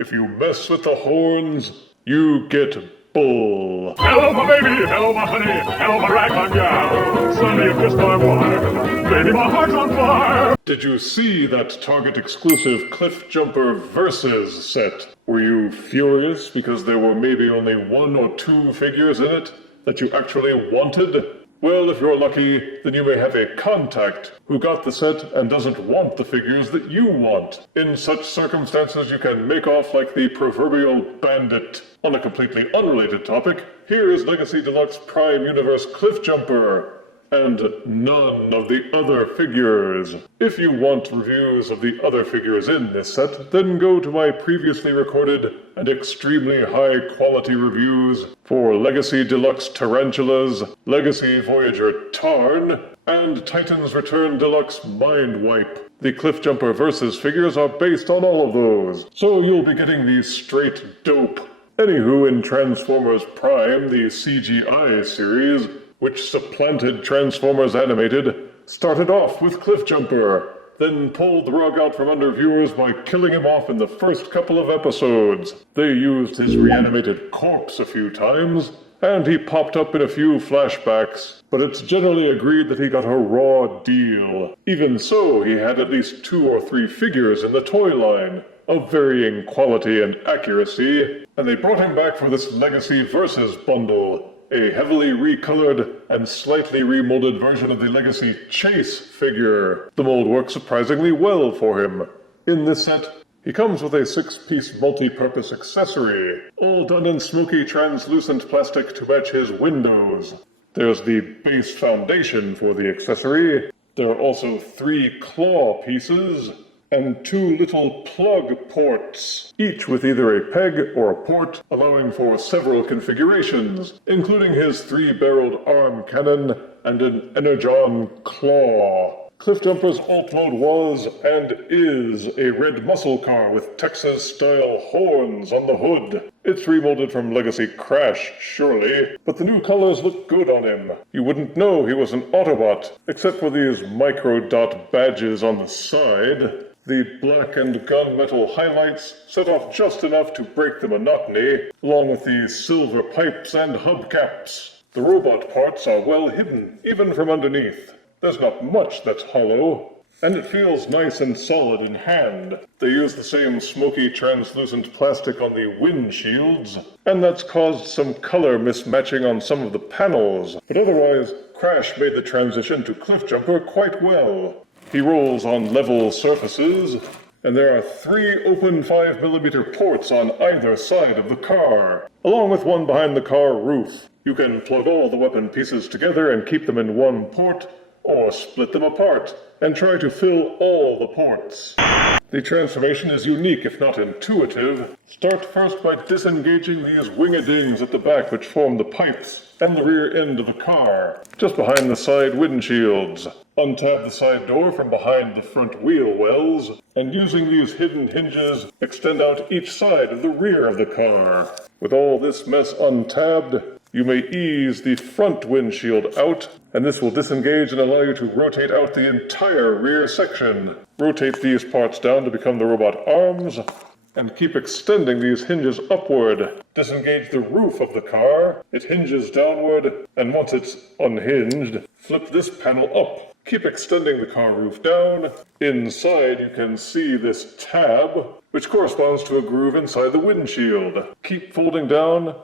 If you mess with the horns, you get bull. Hello, my baby. Hello, my honey. Hello, my ragtime gal. Sonny, you kissed my wife. Baby, my heart's on fire. Did you see that Target exclusive Cliffjumper Versus set? Were you furious because there were maybe only 1 or 2 figures in it that you actually wanted? Well, if you're lucky, then you may have a contact who got the set and doesn't want the figures that you want. In such circumstances, you can make off like the proverbial bandit. On a completely unrelated topic, here is Legacy Deluxe Prime Universe Cliffjumper, and none of the other figures. If you want reviews of the other figures in this set, then go to my previously recorded and extremely high quality reviews for Legacy Deluxe Tarantulas, Legacy Voyager Tarn, and Titan's Return Deluxe Mind Wipe. The Cliffjumper Versus figures are based on all of those, so you'll be getting the straight dope. Anywho, in Transformers Prime, the CGI series, which supplanted Transformers Animated, started off with Cliffjumper, then pulled the rug out from under viewers by killing him off in the first couple of episodes. They used his reanimated corpse a few times, and he popped up in a few flashbacks, but it's generally agreed that he got a raw deal. Even so, he had at least 2 or 3 figures in the toy line, of varying quality and accuracy, and they brought him back for this Legacy Versus bundle, a heavily recolored and slightly remolded version of the Legacy Chase figure. The mold works surprisingly well for him. In this set, he comes with a 6-piece multi-purpose accessory, all done in smoky translucent plastic to match his windows. There's the base foundation for the accessory. There are also 3 claw pieces, and 2 little plug ports, each with either a peg or a port, allowing for several configurations, including his 3-barreled arm cannon and an energon claw. Cliffjumper's alt mode was, and is, a red muscle car with Texas-style horns on the hood. It's remolded from Legacy Crash, surely, but the new colors look good on him. You wouldn't know he was an Autobot, except for these micro-dot badges on the side. The black and gunmetal highlights set off just enough to break the monotony, along with the silver pipes and hubcaps. The robot parts are well hidden, even from underneath. There's not much that's hollow, and it feels nice and solid in hand. They use the same smoky translucent plastic on the windshields, and that's caused some color mismatching on some of the panels, but otherwise, Crash made the transition to Cliffjumper quite well. He rolls on level surfaces, and there are 3 open 5mm ports on either side of the car, along with one behind the car roof. You can plug all the weapon pieces together and keep them in one port, or split them apart and try to fill all the ports. The transformation is unique if not intuitive. Start first by disengaging these wing-a-dings at the back which form the pipes and the rear end of the car, just behind the side windshields. Untab the side door from behind the front wheel wells, and using these hidden hinges, extend out each side of the rear of the car. With all this mess untabbed, you may ease the front windshield out, and this will disengage and allow you to rotate out the entire rear section. Rotate these parts down to become the robot arms, and keep extending these hinges upward. Disengage the roof of the car, it hinges downward, and once it's unhinged, flip this panel up. Keep extending the car roof down. Inside you can see this tab, which corresponds to a groove inside the windshield. Keep folding down,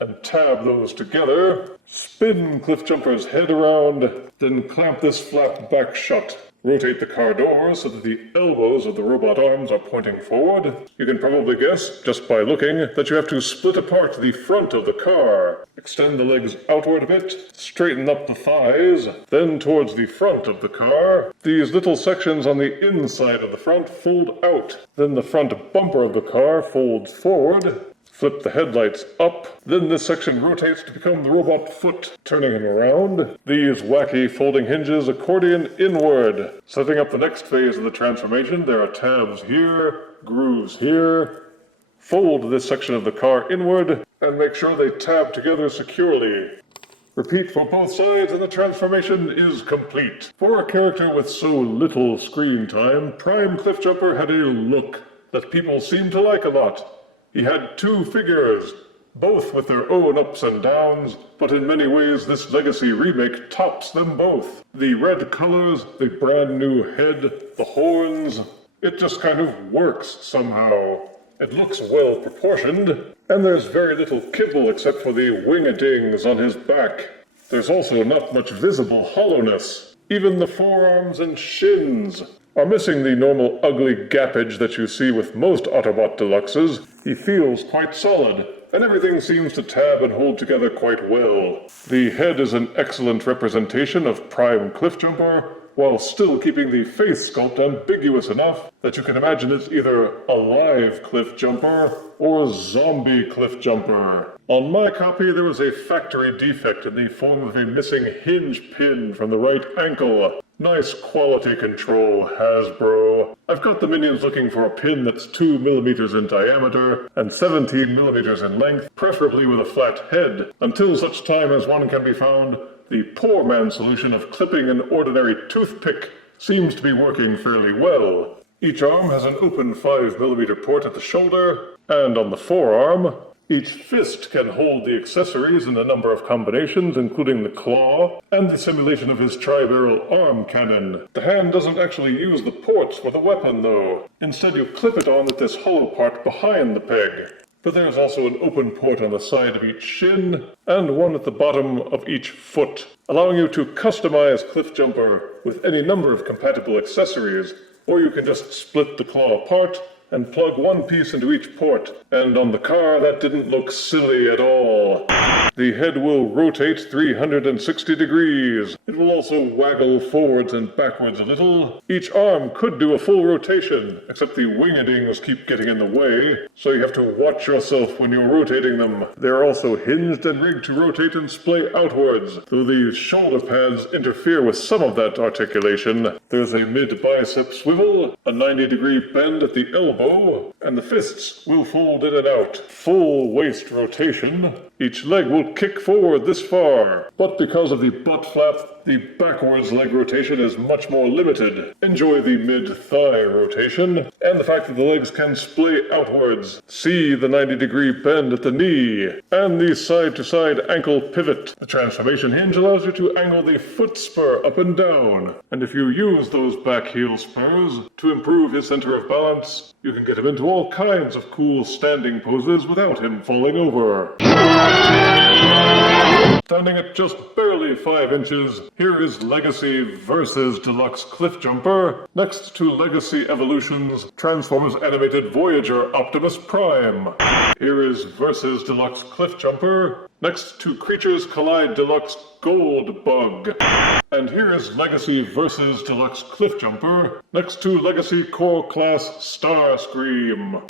and tab those together. Spin Cliffjumper's head around, then clamp this flap back shut. Rotate the car door so that the elbows of the robot arms are pointing forward. You can probably guess, just by looking, that you have to split apart the front of the car. Extend the legs outward a bit, straighten up the thighs, then towards the front of the car. These little sections on the inside of the front fold out. Then the front bumper of the car folds forward. Flip the headlights up, then this section rotates to become the robot foot, turning him around. These wacky folding hinges accordion inward. Setting up the next phase of the transformation, there are tabs here, grooves here. Fold this section of the car inward, and make sure they tab together securely. Repeat for both sides and the transformation is complete. For a character with so little screen time, Prime Cliffjumper had a look that people seem to like a lot. He had two figures, both with their own ups and downs, but in many ways this Legacy remake tops them both. The red colors, the brand new head, the horns, it just kind of works somehow. It looks well proportioned, and there's very little kibble except for the wing-a-dings on his back. There's also not much visible hollowness. Even the forearms and shins are missing the normal ugly gappage that you see with most Autobot Deluxes. He feels quite solid, and everything seems to tab and hold together quite well. The head is an excellent representation of Prime Cliffjumper, while still keeping the face sculpt ambiguous enough that you can imagine it's either a live Cliffjumper or zombie Cliffjumper. On my copy, there was a factory defect in the form of a missing hinge pin from the right ankle. Nice quality control, Hasbro. I've got the minions looking for a pin that's 2 millimeters in diameter and 17 millimeters in length, preferably with a flat head. Until such time as one can be found, the poor man's solution of clipping an ordinary toothpick seems to be working fairly well. Each arm has an open 5 millimeter port at the shoulder and on the forearm. Each fist can hold the accessories in a number of combinations, including the claw and the simulation of his tri-barrel arm cannon. The hand doesn't actually use the ports for the weapon, though. Instead, you clip it on with this hollow part behind the peg. But there's also an open port on the side of each shin and one at the bottom of each foot, allowing you to customize Cliffjumper with any number of compatible accessories, or you can just split the claw apart and plug one piece into each port, and on the car that didn't look silly at all. The head will rotate 360 degrees. It will also waggle forwards and backwards a little. Each arm could do a full rotation, except the wing-a-dings keep getting in the way, so you have to watch yourself when you're rotating them. They're also hinged and rigged to rotate and splay outwards, though the shoulder pads interfere with some of that articulation. There's a mid-bicep swivel, a 90-degree bend at the elbow, and the fists will fold in and out. Full waist rotation. Each leg will kick forward this far, but because of the butt flap, the backwards leg rotation is much more limited. Enjoy the mid-thigh rotation, and the fact that the legs can splay outwards. See the 90-degree bend at the knee, and the side-to-side ankle pivot. The transformation hinge allows you to angle the foot spur up and down, and if you use those back heel spurs to improve his center of balance, you can get him into all kinds of cool standing poses without him falling over. Standing at just barely 5 inches, here is Legacy vs. Deluxe Cliffjumper, next to Legacy Evolution's Transformers Animated Voyager Optimus Prime. Here is vs. Deluxe Cliffjumper, next to Creatures Collide Deluxe Gold Bug. And here is Legacy vs. Deluxe Cliffjumper, next to Legacy Core Class Starscream.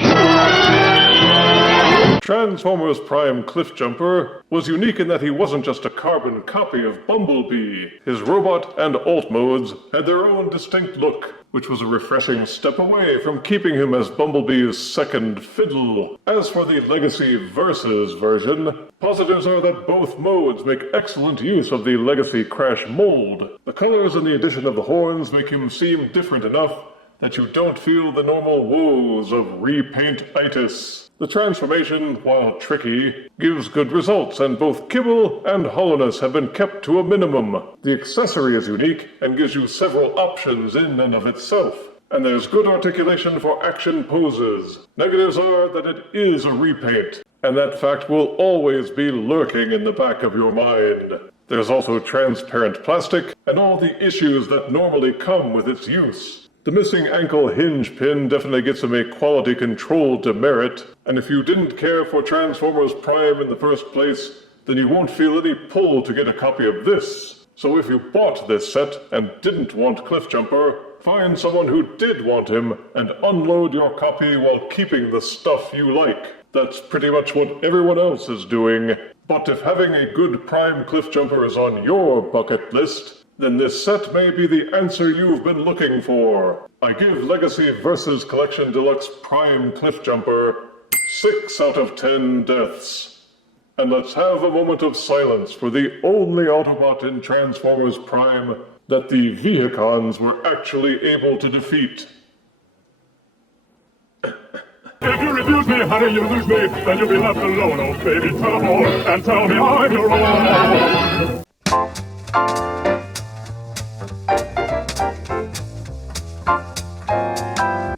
Transformers Prime Cliffjumper was unique in that he wasn't just a carbon copy of Bumblebee. His robot and alt modes had their own distinct look, which was a refreshing step away from keeping him as Bumblebee's second fiddle. As for the Legacy Versus version, positives are that both modes make excellent use of the Legacy Crash mold. The colors and the addition of the horns make him seem different enough that you don't feel the normal woes of repaint-itis. The transformation, while tricky, gives good results, and both kibble and hollowness have been kept to a minimum. The accessory is unique and gives you several options in and of itself, and there's good articulation for action poses. Negatives are that it is a repaint, and that fact will always be lurking in the back of your mind. There's also transparent plastic and all the issues that normally come with its use. The missing ankle hinge pin definitely gives him a quality control demerit, and if you didn't care for Transformers Prime in the first place, then you won't feel any pull to get a copy of this. So if you bought this set and didn't want Cliffjumper, find someone who did want him and unload your copy while keeping the stuff you like. That's pretty much what everyone else is doing. But if having a good Prime Cliffjumper is on your bucket list, then this set may be the answer you've been looking for. I give Legacy vs. Collection Deluxe Prime Cliffjumper 6 out of 10 deaths. And let's have a moment of silence for the only Autobot in Transformers Prime that the Vehicons were actually able to defeat. If you refuse me, honey, you lose me. Then you'll be left alone. Oh, baby, telephone and tell me I'm your own.